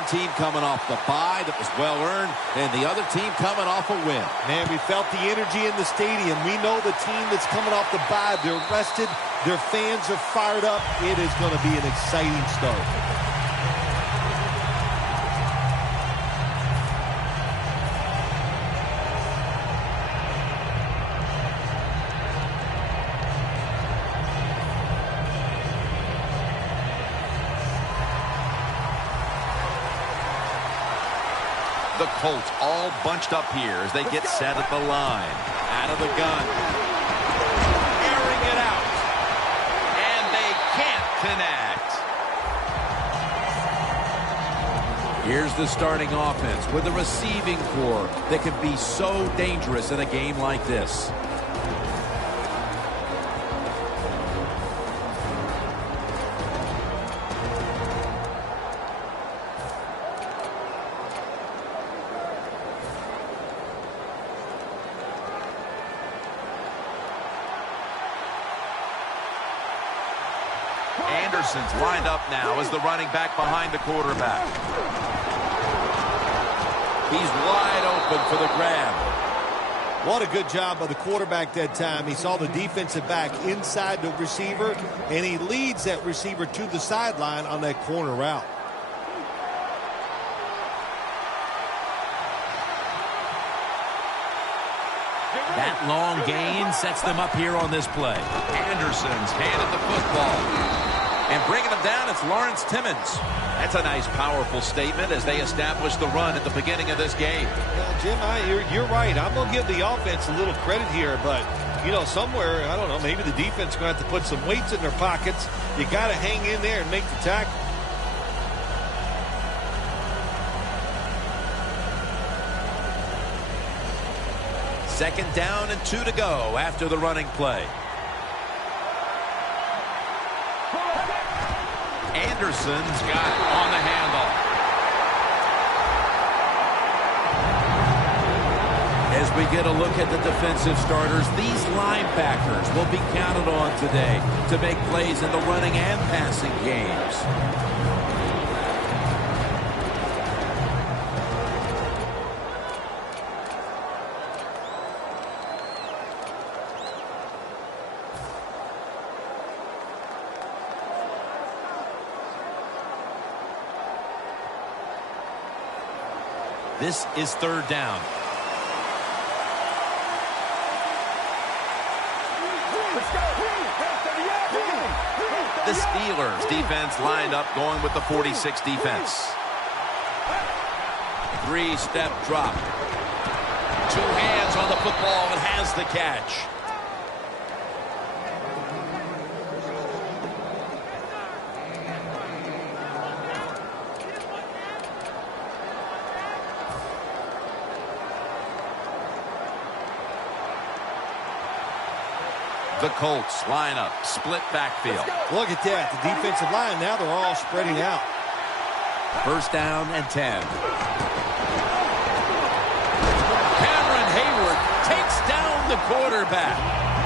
one team coming off the bye that was well-earned, and the other team coming off a win. Man, we felt the energy in the stadium. We know the team that's coming off the bye, they're rested, their fans are fired up. It is going to be an exciting start. The Colts all bunched up here as they get set at the line. Out of the gun. Airing it out. And they can't connect. Here's the starting offense with a receiving core that can be so dangerous in a game like this. Anderson's lined up now as the running back behind the quarterback. He's wide open for the grab. What a good job by the quarterback that time. He saw the defensive back inside the receiver, and he leads that receiver to the sideline on that corner route. That long gain sets them up here on this play. Anderson's handed the football. And bringing them down, it's Lawrence Timmons. That's a nice, powerful statement as they establish the run at the beginning of this game. Well, Jim, you're right. I'm going to give the offense a little credit here, but, you know, somewhere, I don't know, maybe the defense is going to have to put some weights in their pockets. You got to hang in there and make the tackle. Second down and 2 to go after the running play. Anderson's got it on the handle. As we get a look at the defensive starters, these linebackers will be counted on today to make plays in the running and passing games. This is third down. The Steelers defense lined up going with the 46 defense. Three-step drop. Two hands on the football and has the catch. The Colts line up, split backfield. Look at that. The defensive line, now they're all spreading out. First down and 10. Cameron Hayward takes down the quarterback.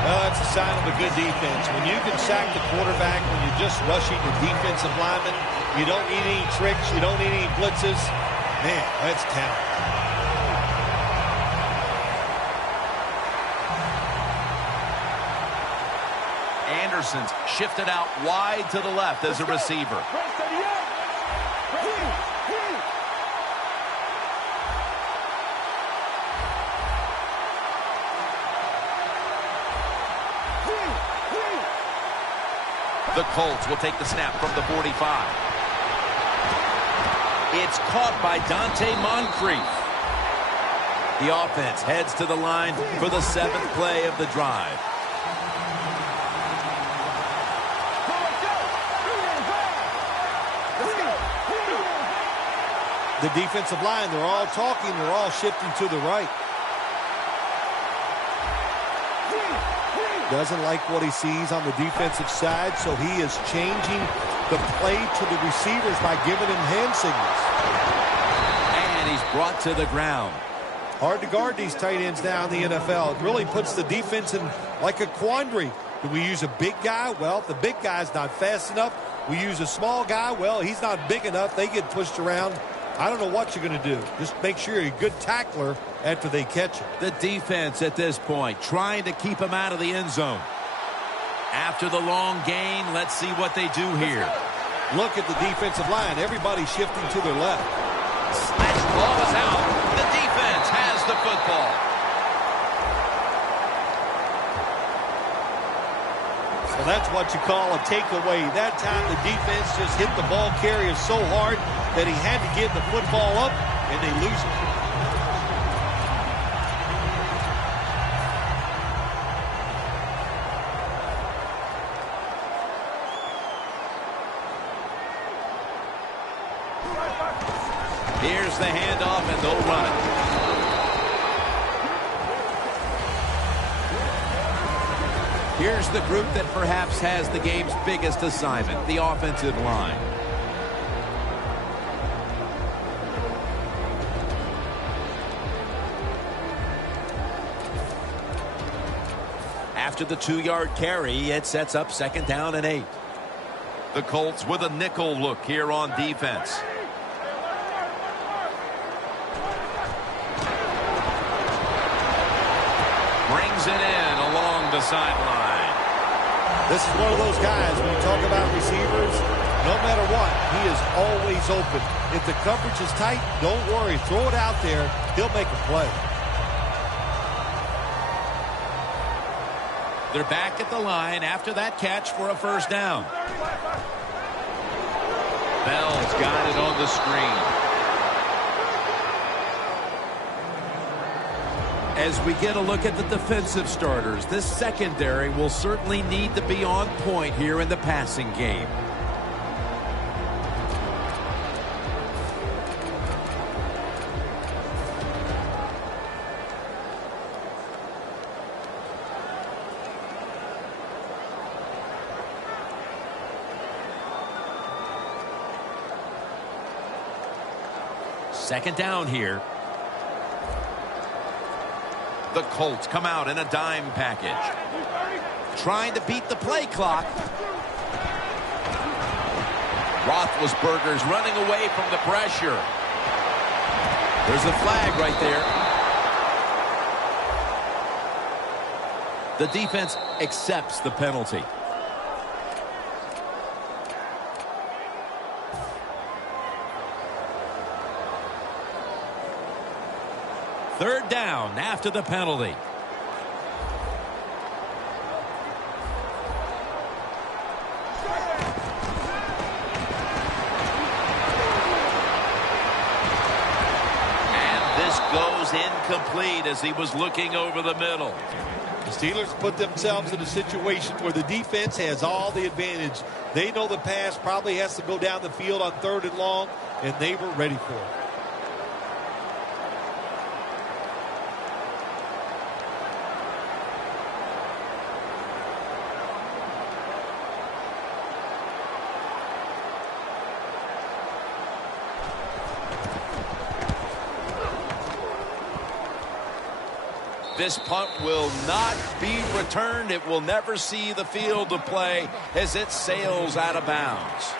Well, that's a sign of a good defense. When you can sack the quarterback, when you're just rushing the defensive lineman, you don't need any tricks, you don't need any blitzes. Man, that's talent. Anderson's shifted out wide to the left as a receiver. The Colts will take the snap from the 45. It's caught by Dante Moncrief. The offense heads to the line for the 7th play of the drive. The defensive line, they're all talking, they're all shifting to the right. Doesn't like what he sees on the defensive side, so he is changing the play to the receivers by giving him hand signals. And he's brought to the ground. Hard to guard these tight ends now in the NFL. It really puts the defense in like a quandary. Do we use a big guy? Well, if the big guy's not fast enough. We use a small guy. Well, he's not big enough. They get pushed around. I don't know what you're going to do. Just make sure you're a good tackler after they catch it. The defense at this point trying to keep him out of the end zone. After the long gain, let's see what they do here. Look at the defensive line. Everybody's shifting to their left. Slash ball is out. The defense has the football. So that's what you call a takeaway. That time the defense just hit the ball carrier so hard that he had to give the football up, and they lose it. Here's the handoff, and they'll run it. Here's the group that perhaps has the game's biggest assignment, the offensive line. After the 2-yard carry, it sets up 2nd down and 8. The Colts with a nickel look here on defense. Brings it in along the sideline. This is one of those guys, when you talk about receivers, no matter what, he is always open. If the coverage is tight, don't worry. Throw it out there. He'll make a play. They're back at the line after that catch for a 1st down. Bell's got it on the screen. As we get a look at the defensive starters, this secondary will certainly need to be on point here in the passing game. Second down here. The Colts come out in a dime package. Trying to beat the play clock. Roethlisberger's running away from the pressure. There's a flag right there. The defense accepts the penalty. Third down after the penalty. And this goes incomplete as he was looking over the middle. The Steelers put themselves in a situation where the defense has all the advantage. They know the pass probably has to go down the field on 3rd and long, and they were ready for it. This punt will not be returned. It will never see the field of play as it sails out of bounds.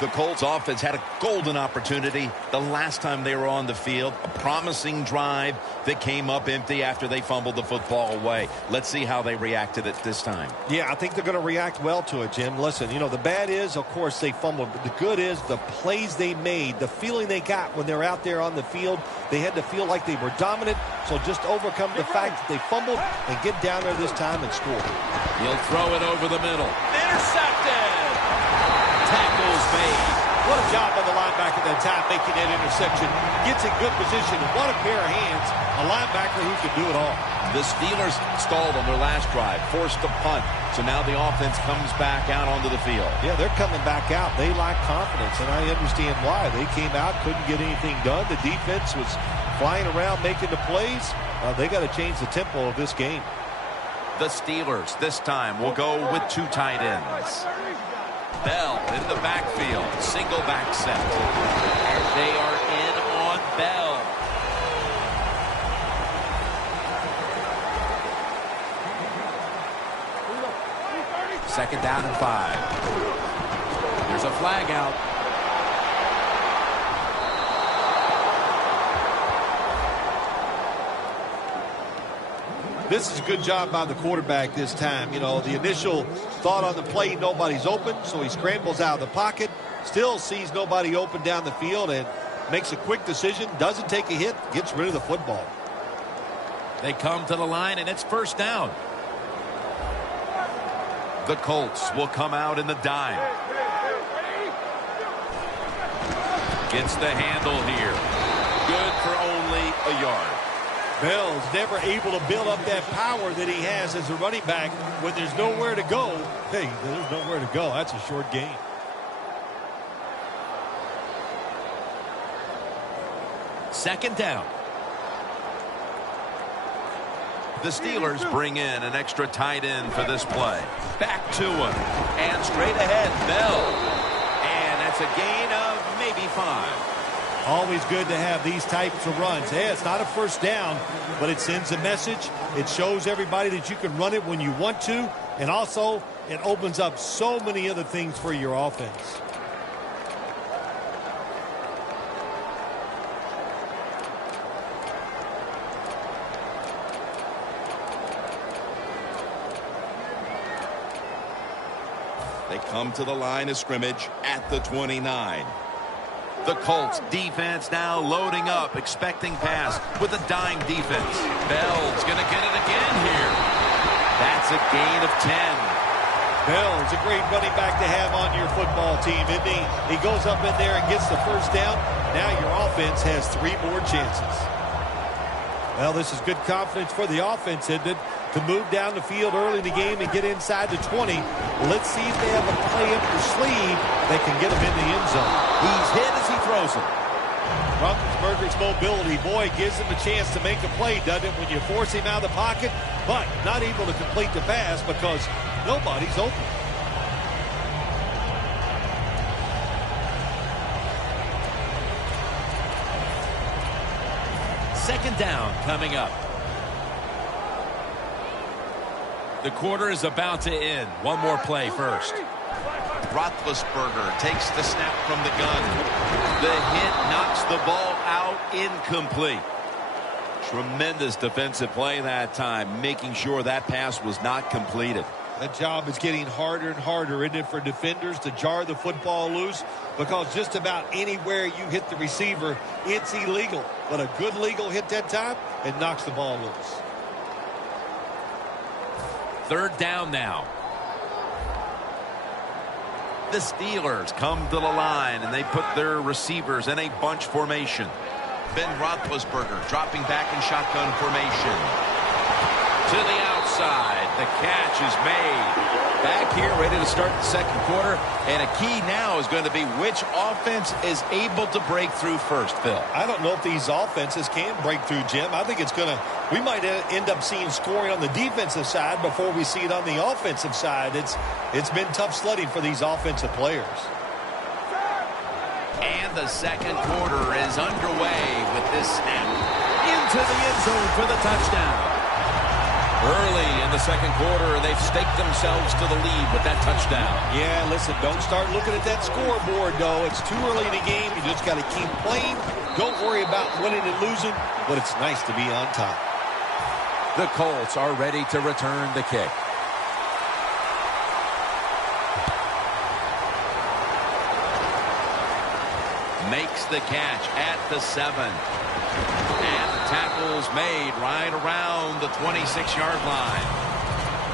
The Colts offense had a golden opportunity the last time they were on the field. A promising drive that came up empty after they fumbled the football away. Let's see how they reacted it this time. Yeah, I think they're going to react well to it, Jim. Listen, you know, the bad is, of course, they fumbled. But the good is the plays they made, the feeling they got when they're out there on the field. They had to feel like they were dominant. So just overcome the fact that they fumbled and get down there this time and score. He'll throw it over the middle. Intercepted! Tackles made. What a job by the linebacker that time making that interception. Gets in good position. What a pair of hands. A linebacker who can do it all. The Steelers stalled on their last drive, forced a punt. So now the offense comes back out onto the field. Yeah, they're coming back out. They lack confidence, and I understand why. They came out, couldn't get anything done. The defense was flying around making the plays. They got to change the tempo of this game. The Steelers this time will go with 2 tight ends. Bell in the backfield, single back set. And they are in on Bell. Second down and 5. There's a flag out. this is a good job by the quarterback this time. You know, the initial thought on the play, nobody's open, so he scrambles out of the pocket, still sees nobody open down the field, and makes a quick decision, doesn't take a hit, gets rid of the football. They come to the line, and it's first down. The Colts will come out in the dime. Gets the handle here. Good for only a yard. Bell's never able to build up that power that he has as a running back when there's nowhere to go. Hey, there's nowhere to go. That's a short game. Second down. The Steelers bring in an extra tight end for this play. Back to him. And straight ahead, Bell. And that's a gain of maybe 5. Always good to have these types of runs. Hey, it's not a first down, but it sends a message. It shows everybody that you can run it when you want to. And also, it opens up so many other things for your offense. They come to the line of scrimmage at the 29. The Colts defense now loading up, expecting pass with a dime defense. Bell's going to get it again here. That's a gain of 10. Bell's a great running back to have on your football team, isn't he? He goes up in there and gets the first down. Now your offense has 3 more chances. Well, this is good confidence for the offense, isn't it? To move down the field early in the game and get inside the 20. Let's see if they have a play up their sleeve that can get him in the end zone. He's hit as he throws it. Roethlisberger's mobility, boy, gives him a chance to make a play, doesn't it, when you force him out of the pocket, but not able to complete the pass because nobody's open. Second down coming up. The quarter is about to end. One more play first. Roethlisberger takes the snap from the gun. The hit knocks the ball out, incomplete. Tremendous defensive play that time, making sure that pass was not completed. That job is getting harder and harder, isn't it, for defenders to jar the football loose? Because just about anywhere you hit the receiver, it's illegal. But a good legal hit that time, it knocks the ball loose. Third down now. The Steelers come to the line, and they put their receivers in a bunch formation. Ben Roethlisberger dropping back in shotgun formation. To the outside. The catch is made. Back here, ready to start the second quarter. And a key now is going to be which offense is able to break through first, Phil. I don't know if these offenses can break through, Jim. I think it's going to, we might end up seeing scoring on the defensive side before we see it on the offensive side. It's been tough sledding for these offensive players. And the second quarter is underway with this snap. Into the end zone for the touchdown. Early in the second quarter, they've staked themselves to the lead with that touchdown. Yeah, listen, don't start looking at that scoreboard, though. It's too early in the game. You just got to keep playing. Don't worry about winning and losing, but it's nice to be on top. The Colts are ready to return the kick. Makes the catch at the 7. And the tackle's made right around the 26-yard line.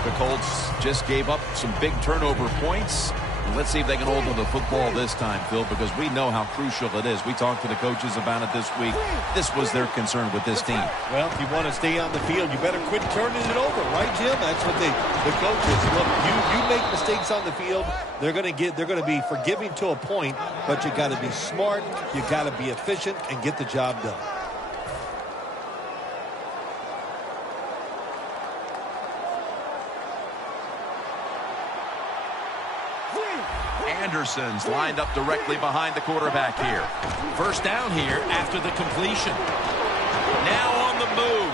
The Colts just gave up some big turnover points. Let's see if they can hold on to the football this time, Phil, because we know how crucial it is. We talked to the coaches about it this week. This was their concern with this team. Well, if you want to stay on the field, you better quit turning it over, right, Jim? That's what the coaches look. You make mistakes on the field, they're going to be forgiving to a point, but you got to be smart, you got to be efficient, and get the job done. Anderson's lined up directly behind the quarterback here. First down here after the completion. Now on the move.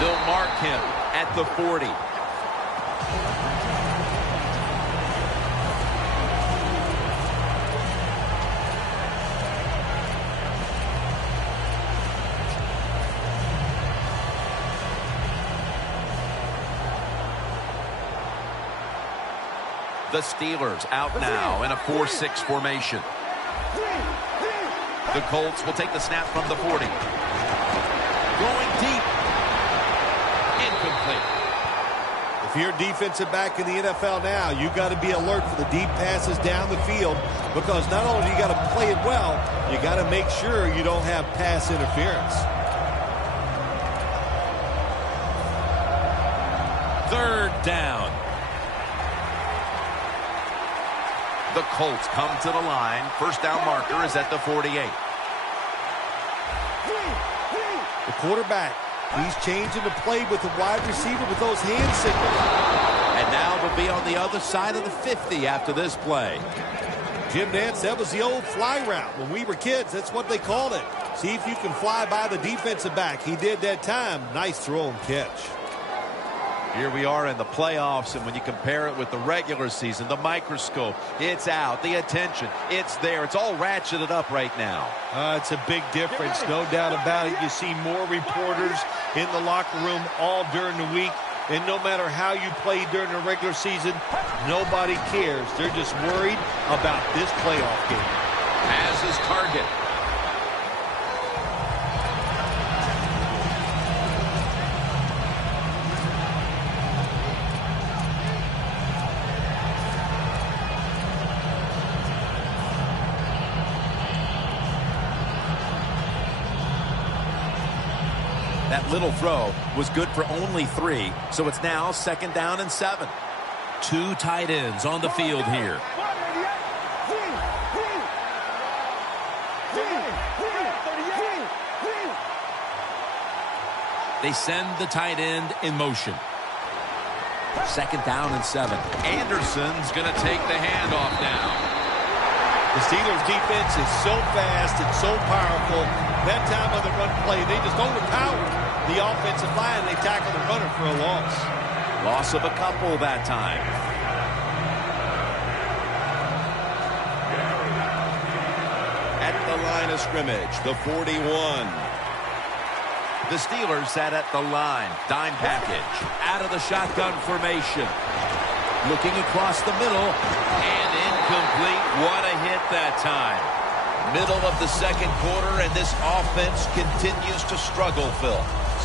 They'll mark him at the 40. The Steelers out now in a 4-6 formation. The Colts will take the snap from the 40. Going deep. Incomplete. If you're a defensive back in the NFL now, you got to be alert for the deep passes down the field, because not only do you got to play it well, you got to make sure you don't have pass interference. Third down. The Colts come to the line. First down marker is at the 48. The quarterback, he's changing the play with the wide receiver with those hand signals. And now they'll be on the other side of the 50 after this play. Jim Nantz, that was the old fly route. When we were kids, that's what they called it. See if you can fly by the defensive back. He did that time. Nice throw and catch. Here we are in the playoffs, and when you compare it with the regular season, the microscope, it's out. The attention, it's there. It's all ratcheted up right now. It's a big difference, no doubt about it. You see more reporters in the locker room all during the week, and no matter how you play during the regular season, nobody cares. They're just worried about this playoff game. Has his target. That little throw was good for only 3, so it's now 2nd down and 7. 2 tight ends on the field here. They send the tight end in motion. 2nd down and 7. Anderson's going to take the handoff now. The Steelers defense is so fast and so powerful. That time on the run play, they just overpower the offensive line. They tackle the runner for a loss. Loss of a couple that time. At the line of scrimmage, the 41. The Steelers sat at the line. Dime package. Out of the shotgun formation. Looking across the middle. And incomplete. What a hit that time. Middle of the 2nd quarter, and this offense continues to struggle, Phil.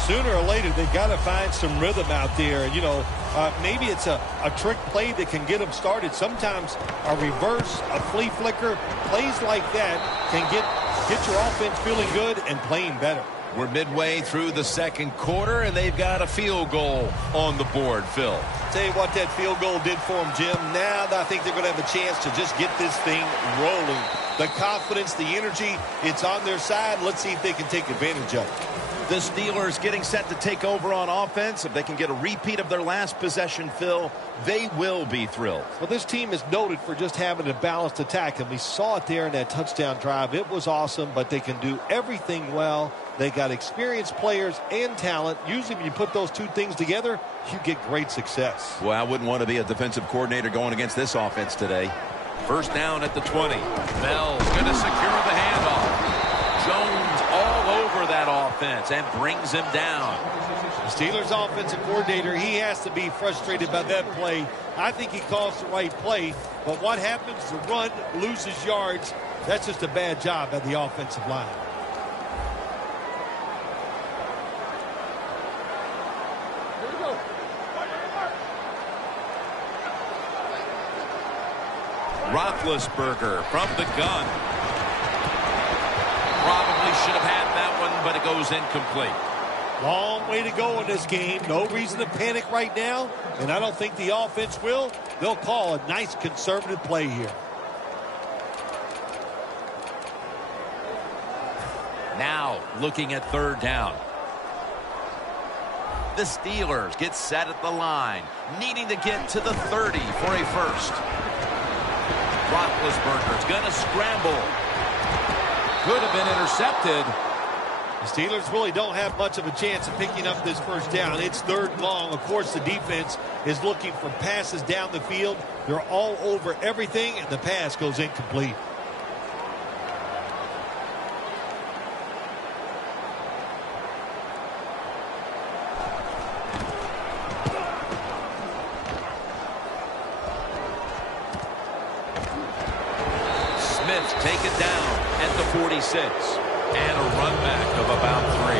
Sooner or later, they got to find some rhythm out there. You know, maybe it's a trick play that can get them started. Sometimes a reverse, a flea flicker, plays like that can get your offense feeling good and playing better. We're midway through the 2nd quarter, and they've got a field goal on the board, Phil. Tell you what that field goal did for them, Jim. Now I think they're going to have a chance to just get this thing rolling. The confidence, the energy, it's on their side. Let's see if they can take advantage of it. The Steelers getting set to take over on offense. If they can get a repeat of their last possession, Phil, they will be thrilled. Well, this team is noted for just having a balanced attack, and we saw it there in that touchdown drive. It was awesome, but they can do everything well. They got experienced players and talent. Usually when you put those two things together, you get great success. Well, I wouldn't want to be a defensive coordinator going against this offense today. First down at the 20. Bell's going to secure the handoff. Jones all over that offense and brings him down. The Steelers offensive coordinator, he has to be frustrated by that play. I think he calls the right play, but what happens? The run loses yards. That's just a bad job by the offensive line. Roethlisberger from the gun. Probably should have had that one, but it goes incomplete. Long way to go in this game. No reason to panic right now, and I don't think the offense will. They'll call a nice conservative play here. Now looking at 3rd down. The Steelers get set at the line, needing to get to the 30 for a first. Roethlisberger's going to scramble. Could have been intercepted. The Steelers really don't have much of a chance of picking up this first down. It's 3rd and long. Of course, the defense is looking for passes down the field. They're all over everything, and the pass goes incomplete. taken down at the 46. And a run back of about 3.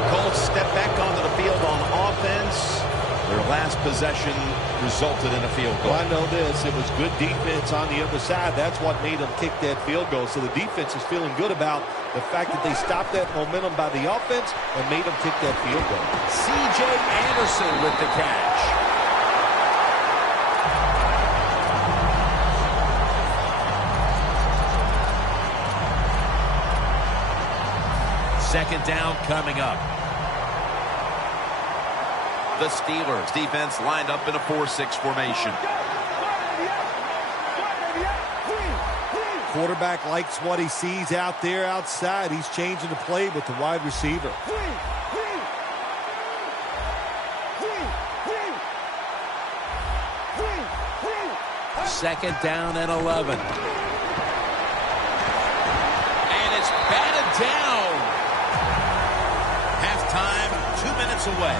The Colts step back onto the field on offense. Their last possession resulted in a field goal. Well, I know this. It was good defense on the other side. That's what made them kick that field goal. So the defense is feeling good about the fact that they stopped that momentum by the offense and made them kick that field goal. C.J. Anderson with the catch. Second down coming up. The Steelers defense lined up in a 4-6 formation. Quarterback likes what he sees out there outside. He's changing the play with the wide receiver. Second down and 11. And it's batted down. Halftime, 2 minutes away.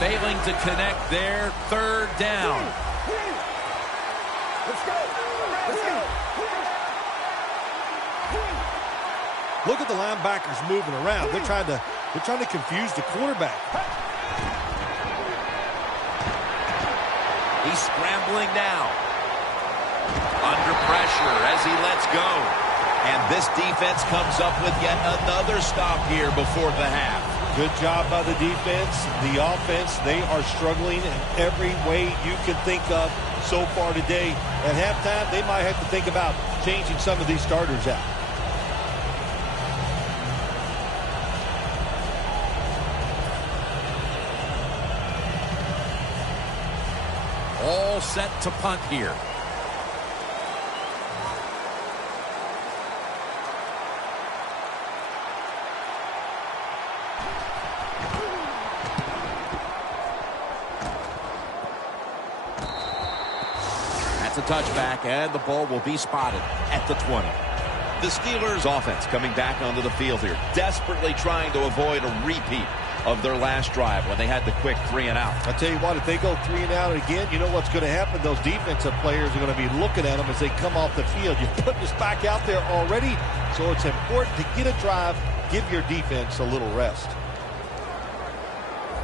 Failing to connect there, third down. Let's go. Look at the linebackers moving around. They're trying to confuse the quarterback. He's scrambling now. Under pressure as he lets go. And this defense comes up with yet another stop here before the half. Good job by the defense. The offense, they are struggling in every way you can think of so far today. At halftime, they might have to think about changing some of these starters out. All set to punt here. That's a touchback, and the ball will be spotted at the 20. The Steelers offense coming back onto the field here, desperately trying to avoid a repeat of their last drive when they had the quick 3 and out. I'll tell you what, if they go 3 and out again, you know what's going to happen. Those defensive players are going to be looking at them as they come off the field. You're putting us back out there already, so it's important to get a drive, give your defense a little rest.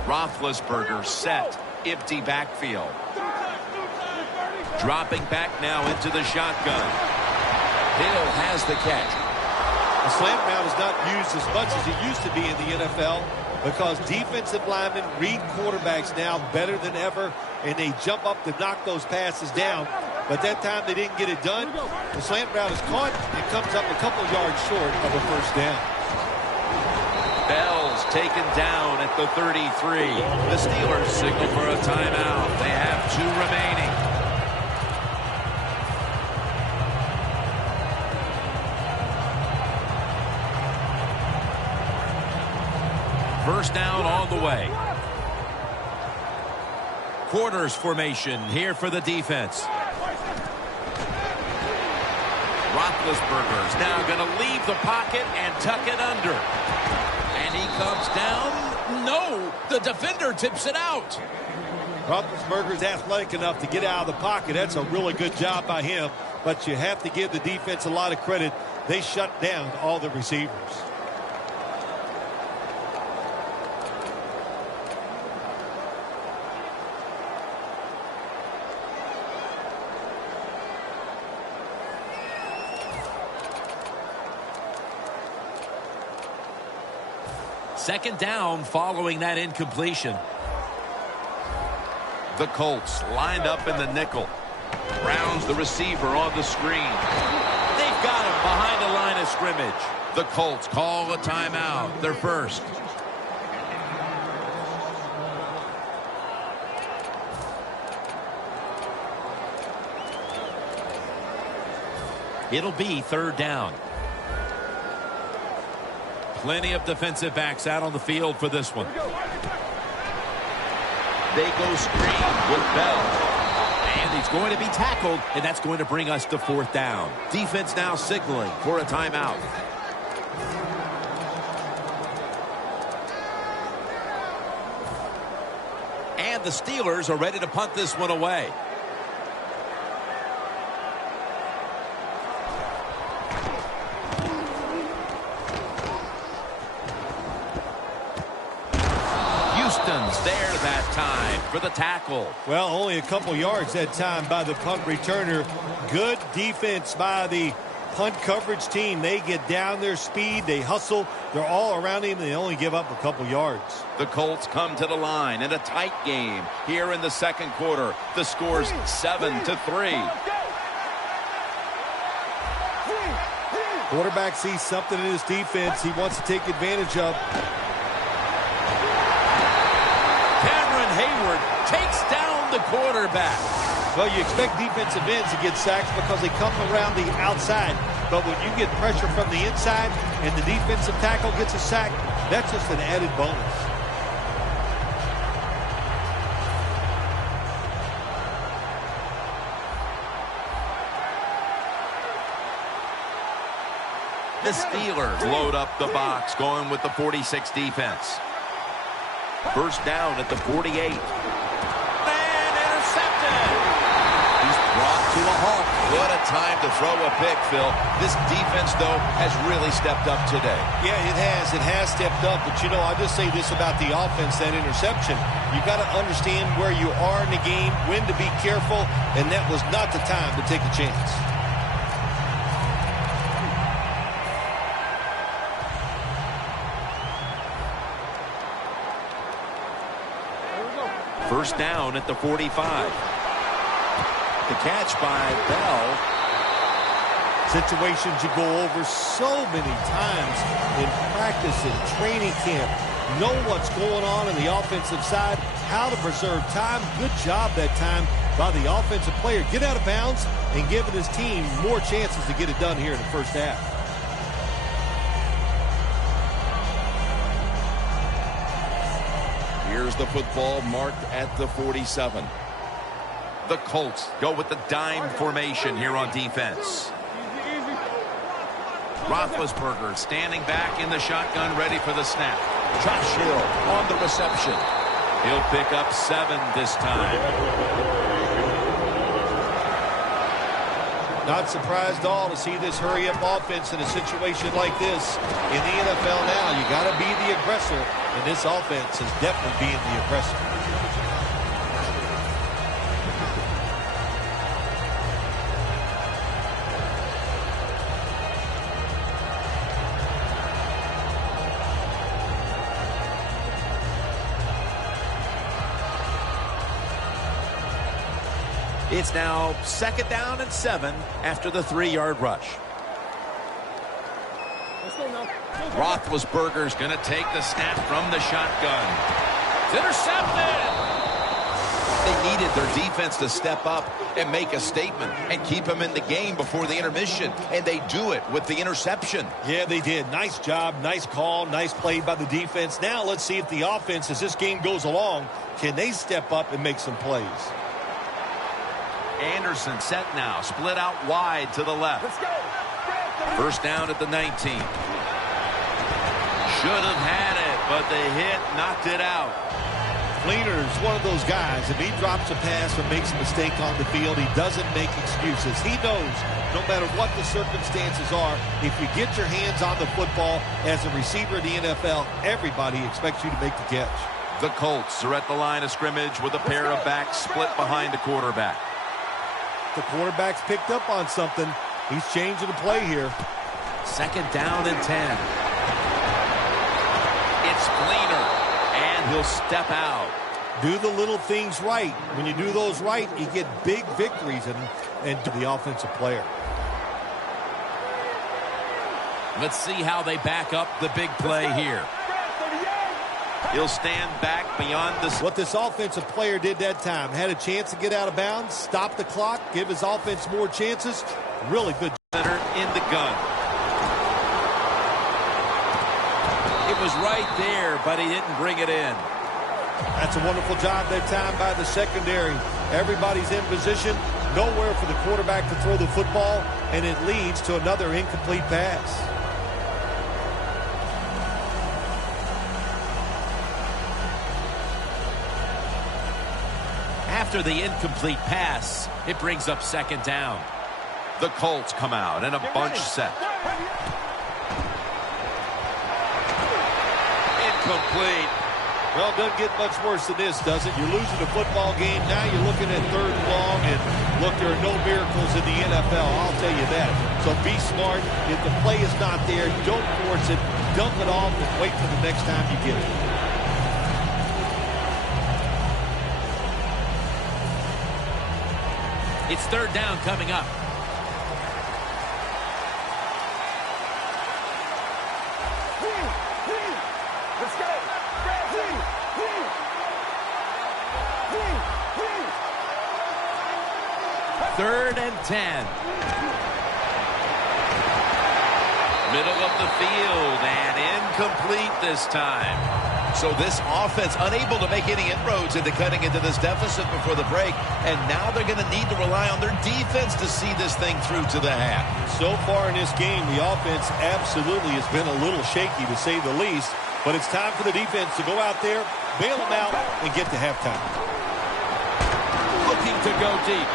Roethlisberger set, empty backfield. Dropping back now into the shotgun. Hill has the catch. The slant route is not used as much as it used to be in the NFL because defensive linemen read quarterbacks now better than ever, and they jump up to knock those passes down. But that time they didn't get it done. The slant route is caught and comes up a couple of yards short of a first down. Bell's taken down at the 33. The Steelers signal for a timeout. They have 2 remaining. First down on the way. Quarters formation here for the defense. Roethlisberger's now going to leave the pocket and tuck it under. And he comes down. No, the defender tips it out. Roethlisberger's athletic enough to get out of the pocket. That's a really good job by him. But you have to give the defense a lot of credit. They shut down all the receivers. Second down following that incompletion. The Colts lined up in the nickel. Browns the receiver on the screen. They've got him behind the line of scrimmage. The Colts call a timeout. Their first. It'll be third down. Plenty of defensive backs out on the field for this one. They go screen with Bell. And he's going to be tackled, and that's going to bring us to fourth down. Defense now signaling for a timeout. And the Steelers are ready to punt this one away. Houston's there that time for the tackle. Well, only a couple yards that time by the punt returner. Good defense by the punt coverage team. They get down their speed. They hustle. They're all around him. They only give up a couple yards. The Colts come to the line in a tight game here in the second quarter. The score's 7-3. Quarterback sees something in his defense he wants to take advantage of. Cameron Hayward takes down the quarterback. Well, you expect defensive ends to get sacks because they come around the outside. But when you get pressure from the inside and the defensive tackle gets a sack, that's just an added bonus. The Steelers load up the box, going with the 46 defense. First down at the 48. Brought to a halt. What a time to throw a pick, Phil. This defense, though, has really stepped up today. Yeah, it has. It has stepped up. But, you know, I'll just say this about the offense, that interception. You got to understand where you are in the game, when to be careful, and that was not the time to take a chance. First down at the 45. The catch by Bell. Situations you go over so many times in practice and training camp. Know what's going on the offensive side, how to preserve time. Good job that time by the offensive player. Get out of bounds and giving his team more chances to get it done here in the first half. Here's the football marked at the 47. The Colts go with the dime formation here on defense. Roethlisberger standing back in the shotgun, ready for the snap. Josh Hill on the reception. He'll pick up 7 this time. Not surprised at all to see this hurry-up offense in a situation like this. In the NFL now, you got to be the aggressor, and this offense is definitely being the aggressor. It's now second down and 7 after the 3-yard rush. Roethlisberger's going to take the snap from the shotgun. It's intercepted! They needed their defense to step up and make a statement and keep them in the game before the intermission, and they do it with the interception. Yeah, they did. Nice job, nice call, nice play by the defense. Now let's see if the offense, as this game goes along, can they step up and make some plays. Anderson set now, split out wide to the left. First down at the 19. Should have had it, but the hit knocked it out. Fleener's one of those guys. If he drops a pass or makes a mistake on the field, he doesn't make excuses. He knows no matter what the circumstances are, if you get your hands on the football as a receiver in the NFL, everybody expects you to make the catch. The Colts are at the line of scrimmage with a pair of backs split behind the quarterback. The quarterback's picked up on something. He's changing the play here. Second down and 10. It's Fleener, and he'll step out. Do the little things right. When you do those right, you get big victories and to the offensive player. Let's see how they back up the big play here. He'll stand back beyond the... What this offensive player did that time, had a chance to get out of bounds, stop the clock, give his offense more chances. Really good. Center in the gun. It was right there, but he didn't bring it in. That's a wonderful job that time by the secondary. Everybody's in position, nowhere for the quarterback to throw the football, and it leads to another incomplete pass. After the incomplete pass, it brings up second down. The Colts come out in a bunch set. Incomplete. Well, it doesn't get much worse than this, does it? You're losing the football game. Now you're looking at 3rd and long. And, look, there are no miracles in the NFL. I'll tell you that. So be smart. If the play is not there, don't force it. Dump it off and wait for the next time you get it. It's 3rd down coming up. Let's go. 3rd and 10. Middle of the field and incomplete this time. So this offense unable to make any inroads into cutting into this deficit before the break. And now they're going to need to rely on their defense to see this thing through to the half. So far in this game, the offense absolutely has been a little shaky, to say the least. But it's time for the defense to go out there, bail them out, and get to halftime. Looking to go deep.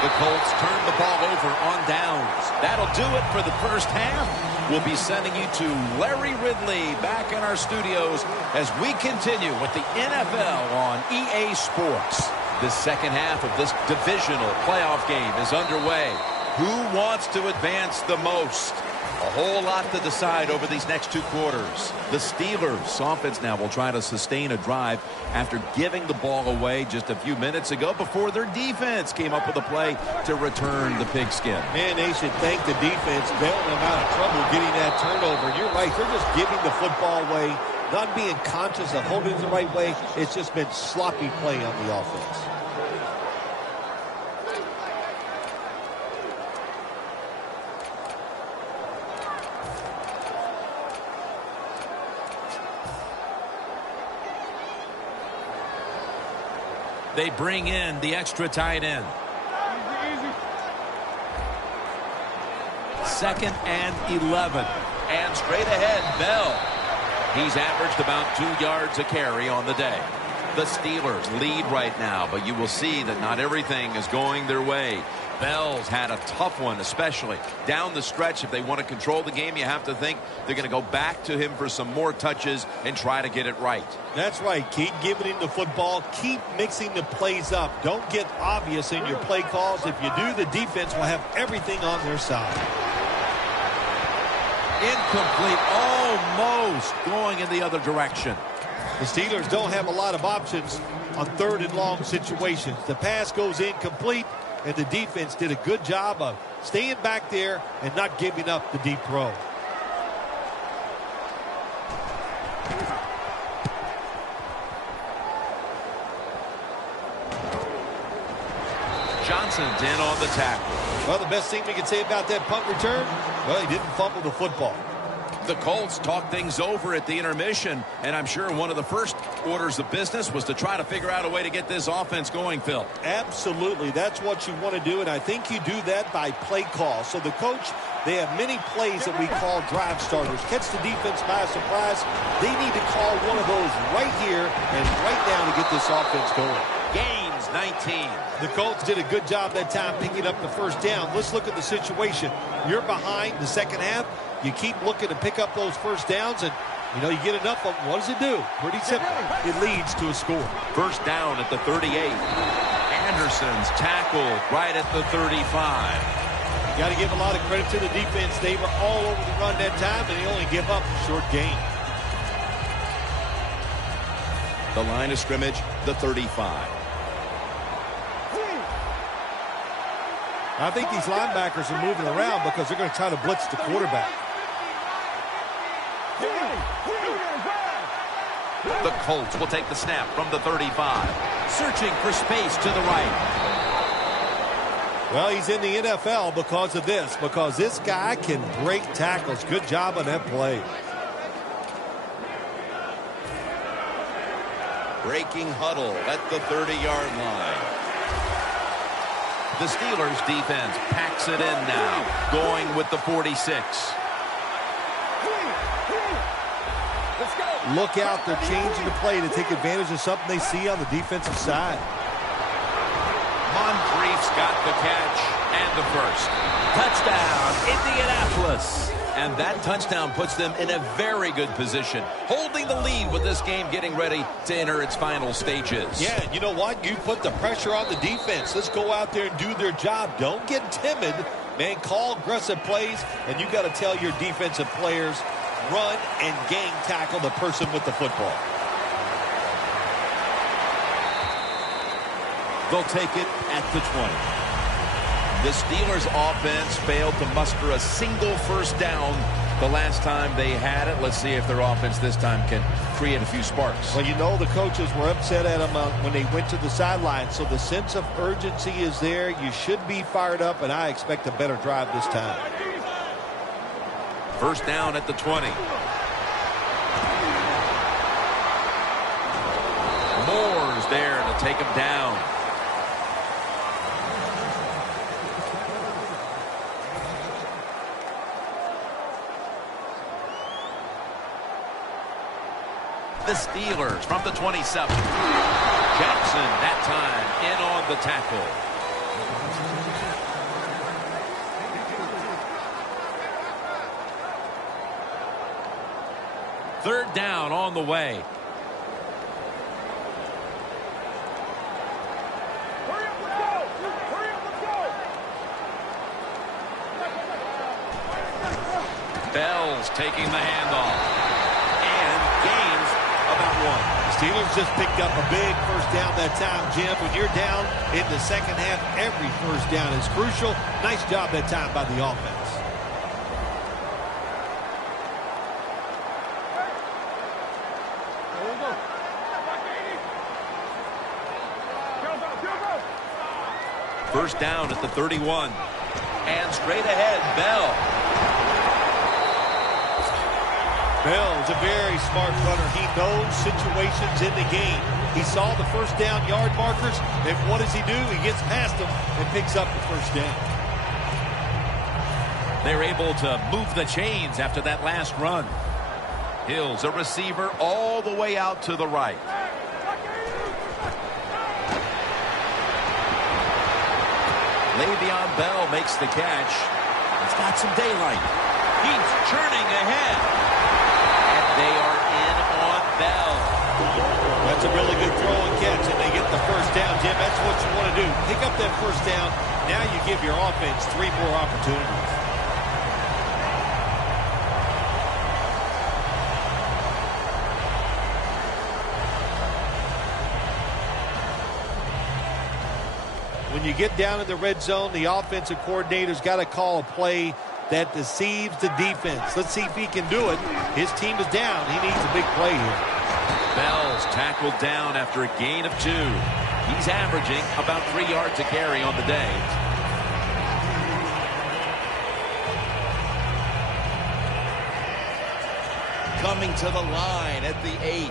The Colts turn the ball over on downs. That'll do it for the first half. We'll be sending you to Larry Ridley back in our studios as we continue with the NFL on EA Sports. The second half of this divisional playoff game is underway. Who wants to advance the most? A whole lot to decide over these next 2 quarters. The Steelers' offense now will try to sustain a drive after giving the ball away just a few minutes ago before their defense came up with a play to return the pigskin. Man, they should thank the defense, bailing them out of trouble getting that turnover. And you're right, they're just giving the football away, not being conscious of holding it the right way. It's just been sloppy play on the offense. They bring in the extra tight end. 2nd and 11. And straight ahead, Bell. He's averaged about 2 yards a carry on the day. The Steelers lead right now, but you will see that not everything is going their way. Bell's had a tough one, especially down the stretch. If they want to control the game, you have to think they're going to go back to him for some more touches and try to get it right. That's right. Keep giving him the football. Keep mixing the plays up. Don't get obvious in your play calls. If you do, the defense will have everything on their side. Incomplete, almost going in the other direction. The Steelers don't have a lot of options on 3rd and long situations. The pass goes incomplete, and the defense did a good job of staying back there and not giving up the deep throw. Johnson's in on the tackle. Well, the best thing we can say about that punt return, well, he didn't fumble the football. The Colts talked things over at the intermission, and I'm sure one of the first orders of business was to try to figure out a way to get this offense going, Phil. Absolutely. That's what you want to do, and I think you do that by play call. So the coach, they have many plays that we call drive starters. Catch the defense by surprise. They need to call one of those right here and right now to get this offense going. Gains 19. The Colts did a good job that time picking up the first down. Let's look at the situation. You're behind the second half. You keep looking to pick up those first downs, and, you know, you get enough of them. What does it do? Pretty simple. It leads to a score. First down at the 38. Anderson's tackled right at the 35. You got to give a lot of credit to the defense. They were all over the run that time, and they only give up a short gain. The line of scrimmage, the 35. I think these linebackers are moving around because they're going to try to blitz the quarterback. The Colts will take the snap from the 35. Searching for space to the right. Well, he's in the NFL because of this, because this guy can break tackles. Good job on that play. Breaking huddle at the 30-yard line. The Steelers defense packs it in now, going with the 46. Look out, they're changing the play to take advantage of something they see on the defensive side. Moncrief's got the catch and the first. Touchdown, Indianapolis. And that touchdown puts them in a very good position, holding the lead with this game getting ready to enter its final stages. Yeah, you know what? You put the pressure on the defense. Let's go out there and do their job. Don't get timid. Man, call aggressive plays, and you got to tell your defensive players, run and gang tackle the person with the football. They'll take it at the 20. The Steelers offense failed to muster a single first down the last time they had it. Let's see if their offense this time can create a few sparks. Well, you know the coaches were upset at them when they went to the sideline, so the sense of urgency is there. You should be fired up, and I expect a better drive this time. First down at the 20. Moore's there to take him down. The Steelers from the 27. Jackson that time in on the tackle. Third down on the way. Bell's taking the handoff. And gains about one. The Steelers just picked up a big first down that time, Jim. When you're down in the second half, every first down is crucial. Nice job that time by the offense. First down at the 31. And straight ahead, Bell. Bell's a very smart runner. He knows situations in the game. He saw the first down yard markers, and what does he do? He gets past them and picks up the first down. They're able to move the chains after that last run. Hill's a receiver all the way out to the right. Le'Veon Bell makes the catch. It's got some daylight. He's churning ahead. And they are in on Bell. That's a really good throw and catch, and they get the first down, Jim. That's what you want to do. Pick up that first down. Now you give your offense 3 more opportunities. When you get down in the red zone, the offensive coordinator's got to call a play that deceives the defense. Let's see if he can do it. His team is down. He needs a big play here. Bell's tackled down after a gain of 2. He's averaging about 3 yards a carry on the day. Coming to the line at the 8.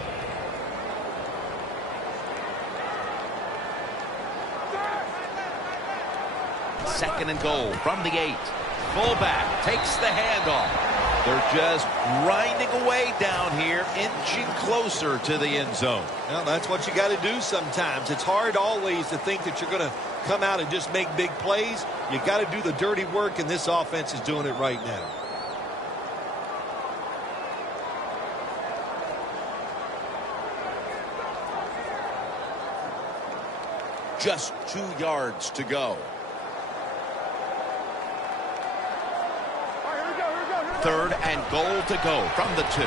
Second and goal from the 8. Fullback takes the handoff. They're just grinding away down here, inching closer to the end zone. Well, that's what you got to do sometimes. It's hard always to think that you're going to come out and just make big plays. You got to do the dirty work, and this offense is doing it right now. Just 2 yards to go. Third and goal to go from the 2.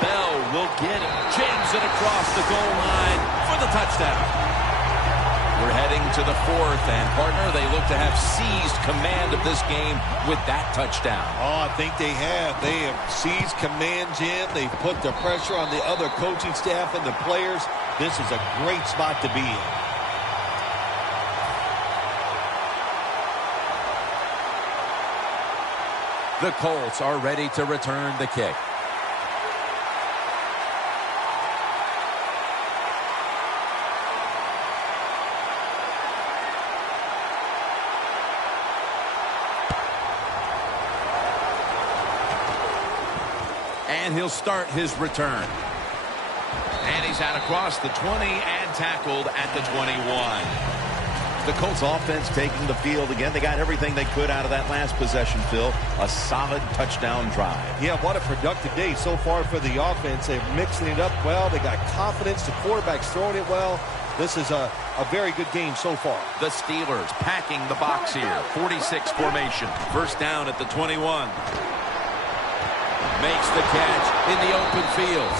Bell will get it. Jams it across the goal line for the touchdown. We're heading to the 4th, and partner, they look to have seized command of this game with that touchdown. Oh, I think they have. They have seized command, Jim. They've put the pressure on the other coaching staff and the players. This is a great spot to be in. The Colts are ready to return the kick. And he'll start his return. And he's out across the 20 and tackled at the 21. The Colts offense taking the field again. They got everything they could out of that last possession, Phil. A solid touchdown drive. Yeah, what a productive day so far for the offense. They're mixing it up well. They got confidence. The quarterback's throwing it well. This is a very good game so far. The Steelers packing the box here. 46 formation. First down at the 21. Makes the catch in the open field.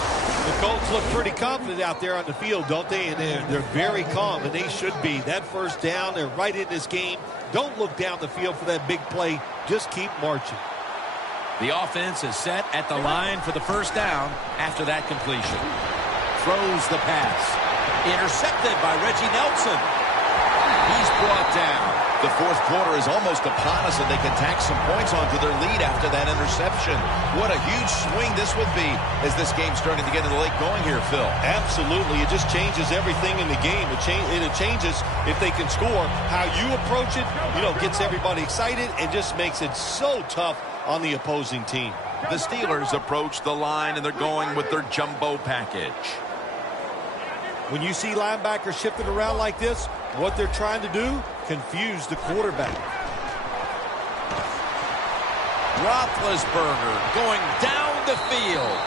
The Colts look pretty confident out there on the field, don't they? And they're very calm, and they should be. That first down, they're right in this game. Don't look down the field for that big play. Just keep marching. The offense is set at the line for the first down after that completion. Throws the pass. Intercepted by Reggie Nelson. He's brought down. The fourth quarter is almost upon us, and they can tack some points onto their lead after that interception. What a huge swing this would be as this game's starting to get in the late going here, Phil. Absolutely. It just changes everything in the game. It changes, if they can score, how you approach it, gets everybody excited and just makes it so tough on the opposing team. The Steelers approach the line, and they're going with their jumbo package. When you see linebackers shifting around like this, what they're trying to do, confuse the quarterback. Roethlisberger going down the field.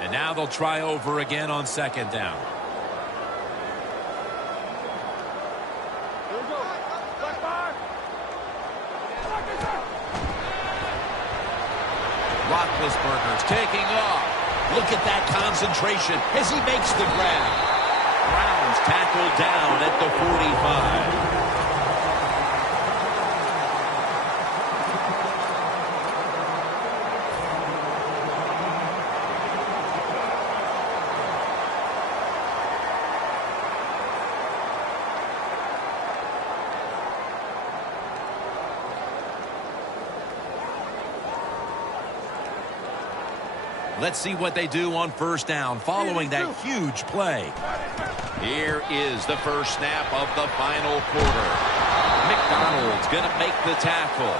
And now they'll try over again on second down. Roethlisberger's taking off. Look at that concentration as he makes the grab. Browns tackled down at the 45. Let's see what they do on first down following that huge play. Here is the first snap of the final quarter. McDonald's going to make the tackle.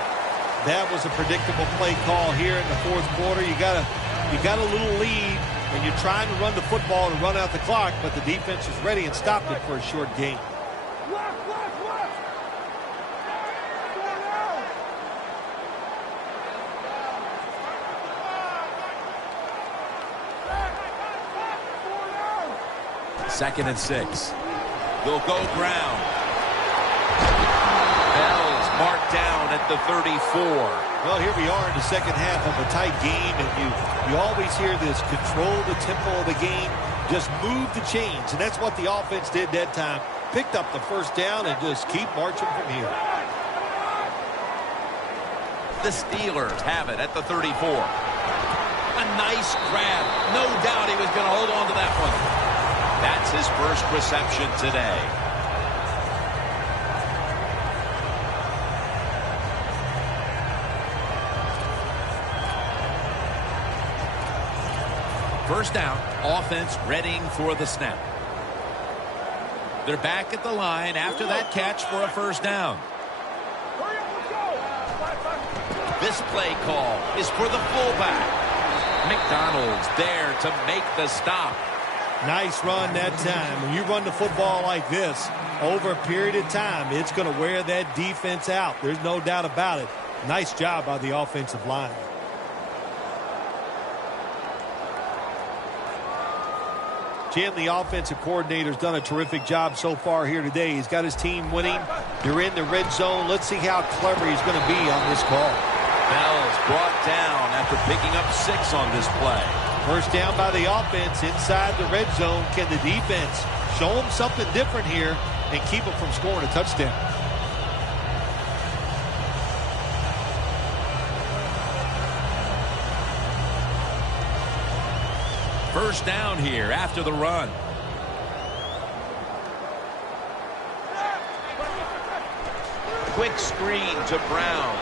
That was a predictable play call here in the fourth quarter. You got a little lead, and you're trying to run the football to run out the clock, but the defense is ready and stopped it for a short gain. Second and 6. They'll go ground. Bell's marked down at the 34. Well, here we are in the second half of a tight game, and you always hear this: control the tempo of the game, just move the chains, and that's what the offense did that time. Picked up the first down and just keep marching from here. The Steelers have it at the 34. A nice grab. No doubt he was going to hold on to that one. That's his first reception today. First down, offense readying for the snap. They're back at the line after that catch for a first down. This play call is for the fullback. McDonald's there to make the stop. Nice run that time. When you run the football like this, over a period of time, it's going to wear that defense out. There's no doubt about it. Nice job by the offensive line. Jim, the offensive coordinator's done a terrific job so far here today. He's got his team winning. They're in the red zone. Let's see how clever he's going to be on this call. Bell's brought down after picking up 6 on this play. First down by the offense inside the red zone. Can the defense show them something different here and keep them from scoring a touchdown? First down here after the run. Quick screen to Brown.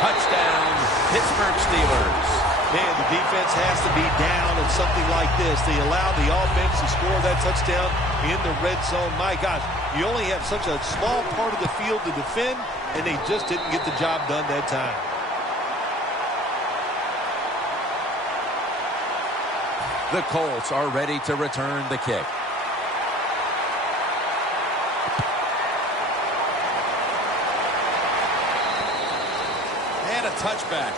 Touchdown, Pittsburgh Steelers. Man, the defense has to be down in something like this. They allow the offense to score that touchdown in the red zone. My gosh, you only have such a small part of the field to defend, and they just didn't get the job done that time. The Colts are ready to return the kick. And a touchback.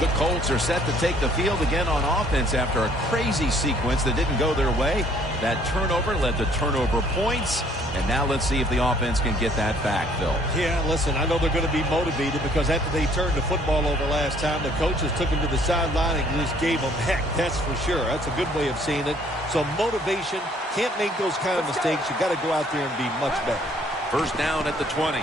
The Colts are set to take the field again on offense after a crazy sequence that didn't go their way. That turnover led to turnover points. And now let's see if the offense can get that back, Phil. Yeah, listen, I know they're going to be motivated because after they turned the football over last time, the coaches took them to the sideline and just gave them heck. That's for sure. That's a good way of seeing it. So motivation, can't make those kind of mistakes. You got to go out there and be much better. First down at the 20.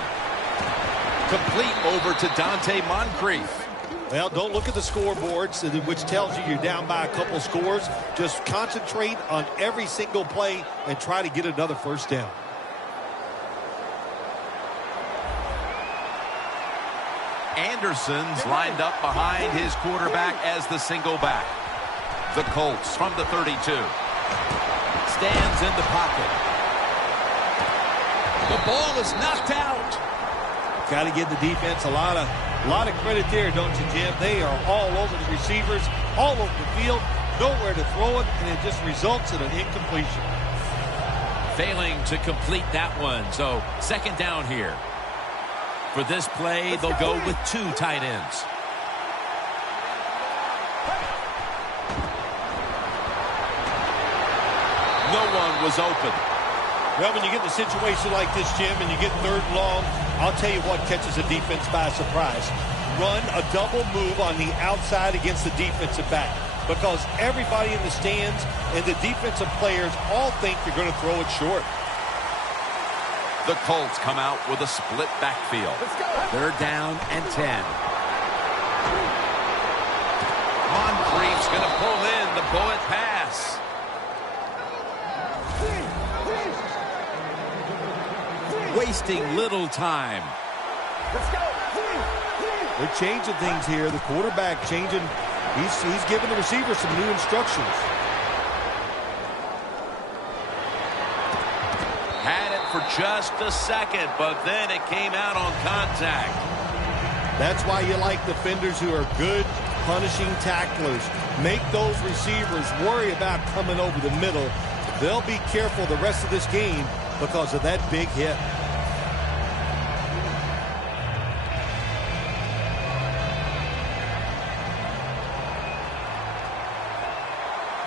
Complete over to Dante Moncrief. Well, don't look at the scoreboards, which tells you you're down by a couple scores. Just concentrate on every single play and try to get another first down. Anderson's lined up behind his quarterback as the single back. The Colts from the 32. Stands in the pocket. The ball is knocked out. Got to give the defense a lot of credit there, don't you, Jim? They are all over the receivers, all over the field, nowhere to throw it, and it just results in an incompletion. Failing to complete that one, so second down here. For this play, they'll go with two tight ends. No one was open. Well, when you get in a situation like this, Jim, and you get third and long, I'll tell you what catches the defense by surprise. Run a double move on the outside against the defensive back, because everybody in the stands and the defensive players all think you're going to throw it short. The Colts come out with a split backfield. They're down and 10. Moncrief's going to pull in the bullet pass. Wasting little time. They're changing things here. The quarterback changing. He's giving the receiver some new instructions. Had it for just a second, but then it came out on contact. That's why you like defenders who are good punishing tacklers. Make those receivers worry about coming over the middle. They'll be careful the rest of this game because of that big hit.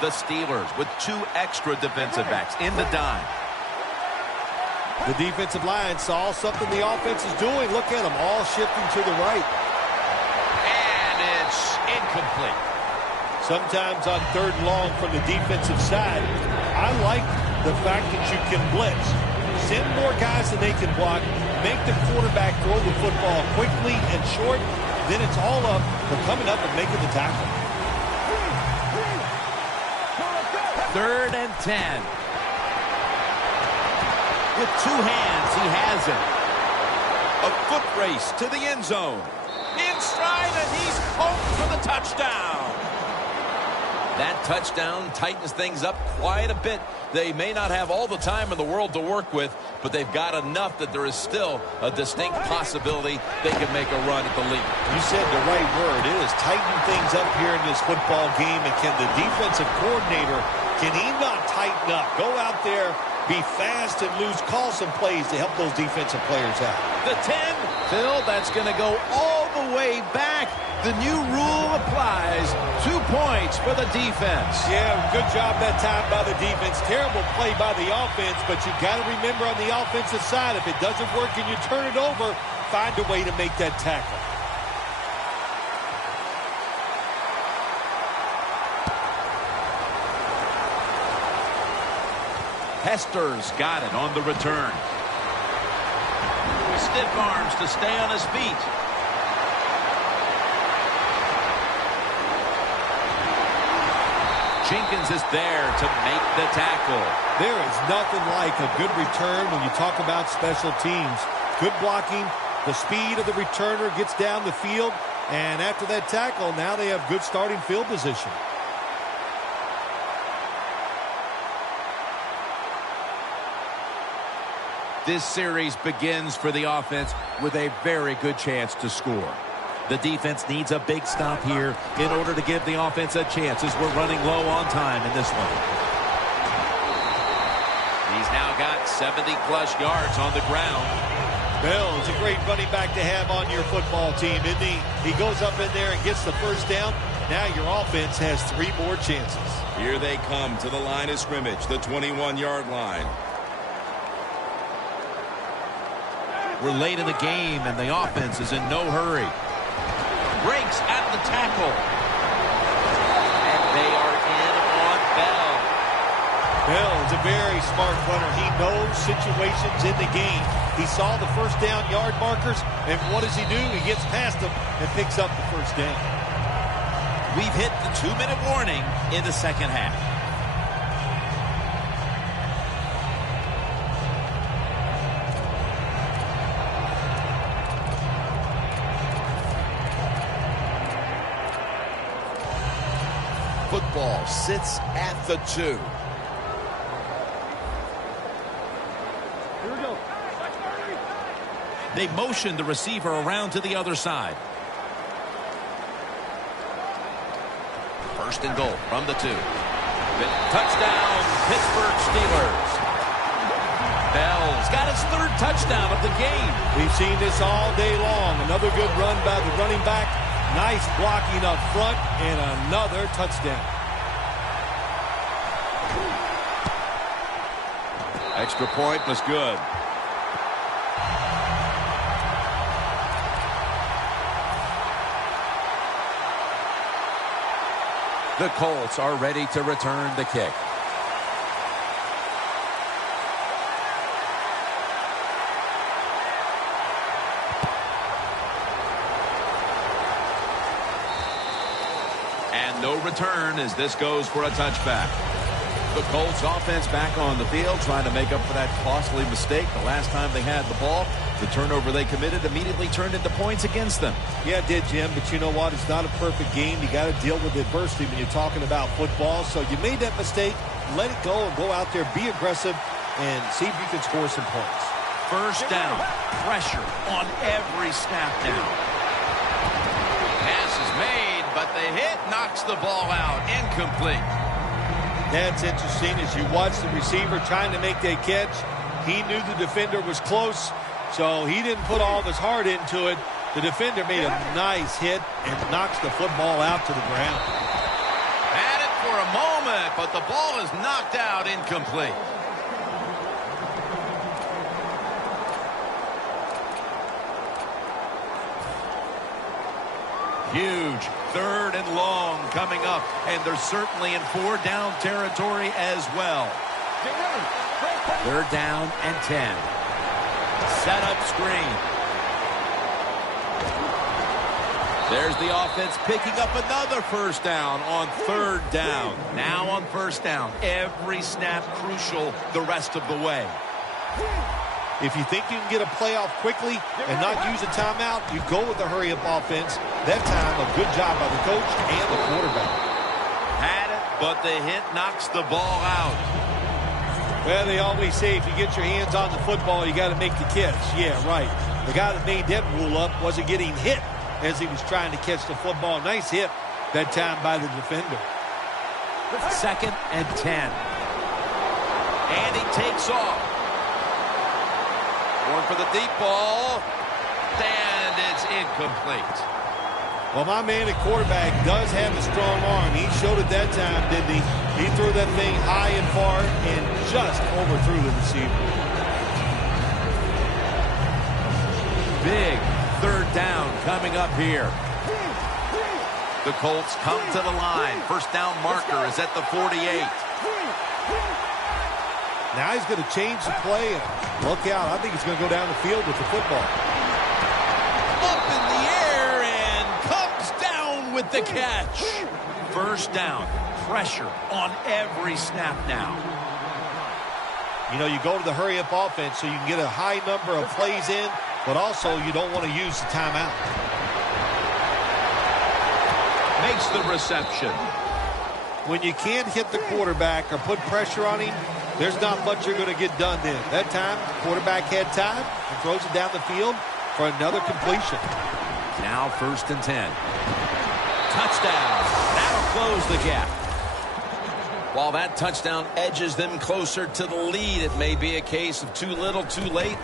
The Steelers with two extra defensive backs in the dime. The defensive line saw something the offense is doing. Look at them all shifting to the right. And it's incomplete. Sometimes on third and long from the defensive side, I like the fact that you can blitz. Send more guys than they can block. Make the quarterback throw the football quickly and short. Then it's all up for coming up and making the tackle. Third and 10. With two hands, he has it. A foot race to the end zone. In stride, and he's home for the touchdown. That touchdown tightens things up quite a bit. They may not have all the time in the world to work with, but they've got enough that there is still a distinct possibility they can make a run at the lead. You said the right word. It is tighten things up here in this football game, and can the defensive coordinator, can he not tighten up? Go out there, be fast and loose, call some plays to help those defensive players out. The 10, Phil, that's going to go all the way back. The new rule applies. 2 points for the defense. Yeah, good job that time by the defense. Terrible play by the offense, but you got to remember on the offensive side, if it doesn't work and you turn it over, find a way to make that tackle. Hester's got it on the return. Stiff arms to stay on his feet. Jenkins is there to make the tackle. There is nothing like a good return when you talk about special teams. Good blocking, the speed of the returner gets down the field, And after that tackle, now they have good starting field position. This series begins for the offense with a very good chance to score. The defense needs a big stop here in order to give the offense a chance as we're running low on time in this one. He's now got 70-plus yards on the ground. Bell is a great running back to have on your football team, isn't he? He goes up in there and gets the first down. Now your offense has 3 more chances. Here they come to the line of scrimmage, the 21-yard line. We're late in the game, and the offense is in no hurry. Breaks at the tackle. And they are in on Bell. Bell is a very smart runner. He knows situations in the game. He saw the first down yard markers, and what does he do? He gets past them and picks up the first down. We've hit the 2-minute warning in the second half. Football sits at the 2. Here we go. They motion the receiver around to the other side. First and goal from the 2. Touchdown, Pittsburgh Steelers. Bell's got his 3rd touchdown of the game. We've seen this all day long. Another good run by the running back. Nice blocking up front and another touchdown. Extra point was good. The Colts are ready to return the kick. And no return as this goes for a touchback. The Colts offense back on the field trying to make up for that costly mistake the last time they had the ball. The turnover they committed immediately turned into points against them. Yeah, it did, Jim, but you know what? It's not a perfect game. You got to deal with adversity when you're talking about football. So you made that mistake. Let it go and go out there, be aggressive, and see if you can score some points. First down. Pressure on every snap now. Pass is made, but the hit knocks the ball out. Incomplete. That's interesting as you watch the receiver trying to make that catch. He knew the defender was close, so he didn't put all of his heart into it. The defender made a nice hit and knocks the football out to the ground. Had it for a moment, but the ball is knocked out incomplete. Huge 3rd and long coming up, and they're certainly in 4-down territory as well. 3rd down and 10. Set up screen. There's the offense picking up another first down on 3rd down. Now on 1st down. Every snap crucial the rest of the way. If you think you can get a playoff quickly and not use a timeout, you go with the hurry-up offense. That time, a good job by the coach and the quarterback. Had it, but the hit knocks the ball out. Well, they always say if you get your hands on the football, you got to make the catch. Yeah, right. The guy that made that rule up wasn't getting hit as he was trying to catch the football. Nice hit that time by the defender. 2nd and 10. And he takes off. Going for the deep ball. And it's incomplete. Well, my man at quarterback does have a strong arm. He showed it that time, didn't he? He threw that thing high and far and just overthrew the receiver. Big 3rd down coming up here. The Colts come to the line. First down marker is at the 48. Now he's going to change the play. And look out. I think he's going to go down the field with the football. Up in the air and comes down with the catch. First down. Pressure on every snap now. You know, you go to the hurry-up offense so you can get a high number of plays in, but also you don't want to use the timeout. makes the reception. When you can't hit the quarterback or put pressure on him, there's not much you're going to get done then. That time, quarterback had time and throws it down the field for another completion. Now 1st and 10. Touchdown. That'll close the gap. While that touchdown edges them closer to the lead, it may be a case of too little, too late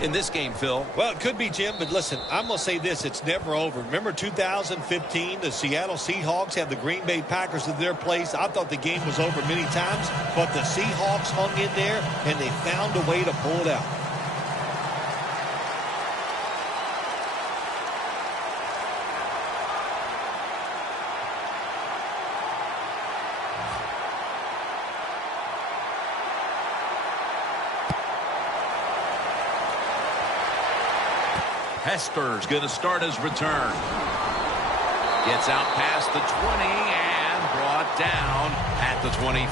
in this game, Phil. Well, it could be, Jim, but listen, I'm going to say this, it's never over. Remember 2015, the Seattle Seahawks had the Green Bay Packers in their place. I thought the game was over many times, but the Seahawks hung in there, and they found a way to pull it out. Hester's going to start his return. Gets out past the 20 and brought down at the 24.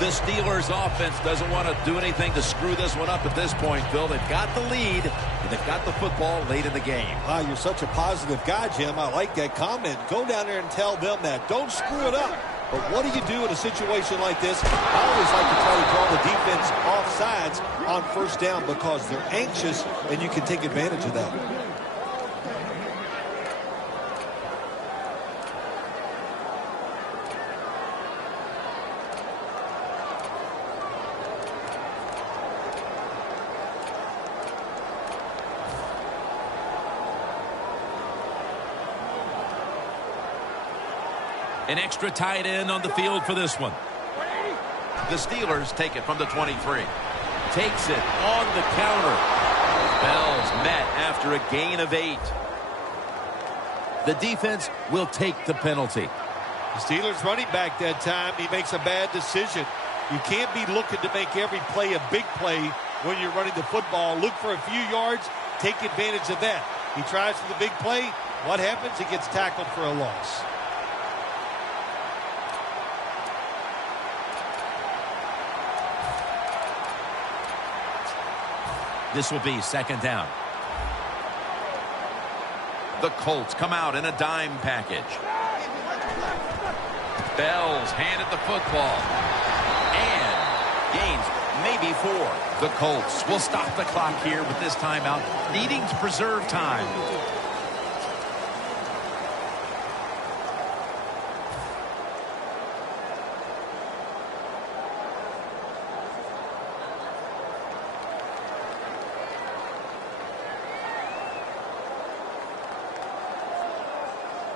The Steelers offense doesn't want to do anything to screw this one up at this point, Phil. They've got the lead, and they've got the football late in the game. Wow, you're such a positive guy, Jim. I like that comment. Go down there and tell them that. Don't screw it up. But what do you do in a situation like this? I always like to try to draw the defense off sides on 1st down because they're anxious, and you can take advantage of that. An extra tight end on the field for this one. The Steelers take it from the 23. Takes it on the counter. Bell's met after a gain of 8. The defense will take the penalty. The Steelers running back that time, he makes a bad decision. You can't be looking to make every play a big play when you're running the football. Look for a few yards, take advantage of that. He tries for the big play. What happens? He gets tackled for a loss. This will be 2nd down. The Colts come out in a dime package. Bell's handed the football. And gains maybe 4. The Colts will stop the clock here with this timeout, needing to preserve time.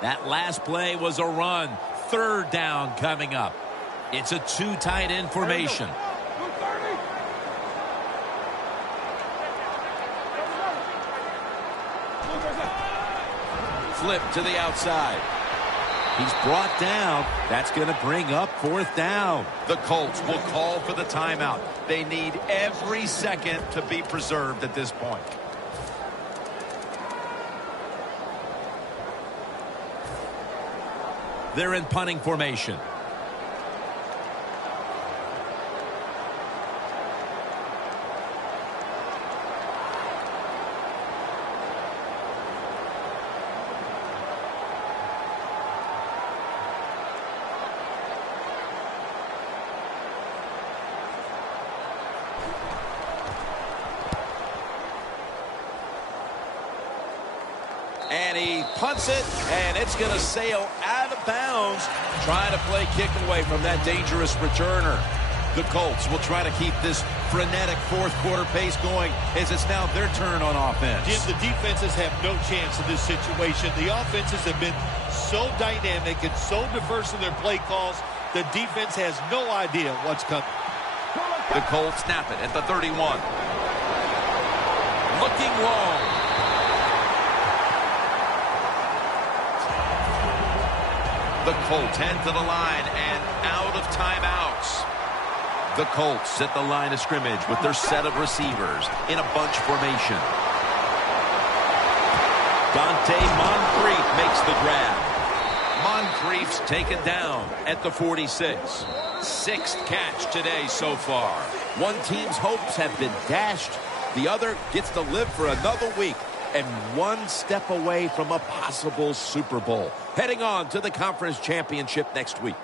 That last play was a run. 3rd down coming up. It's a 2 tight end formation. Flip to the outside. He's brought down. That's going to bring up 4th down. The Colts will call for the timeout. They need every second to be preserved at this point. They're in punting formation. And he punts it, and it's going to sail out of bounds, trying to play kick away from that dangerous returner. The Colts will try to keep this frenetic 4th quarter pace going as it's now their turn on offense. Jim, the defenses have no chance in this situation. The offenses have been so dynamic and so diverse in their play calls, the defense has no idea what's coming. The Colts snap it at the 31. Looking long. The Colts head to the line and out of timeouts. The Colts at the line of scrimmage with their set of receivers in a bunch formation. Dante Moncrief makes the grab. Moncrief's taken down at the 46. 6th catch today so far. One team's hopes have been dashed. The other gets to live for another week and one step away from a possible Super Bowl. Heading on to the conference championship next week.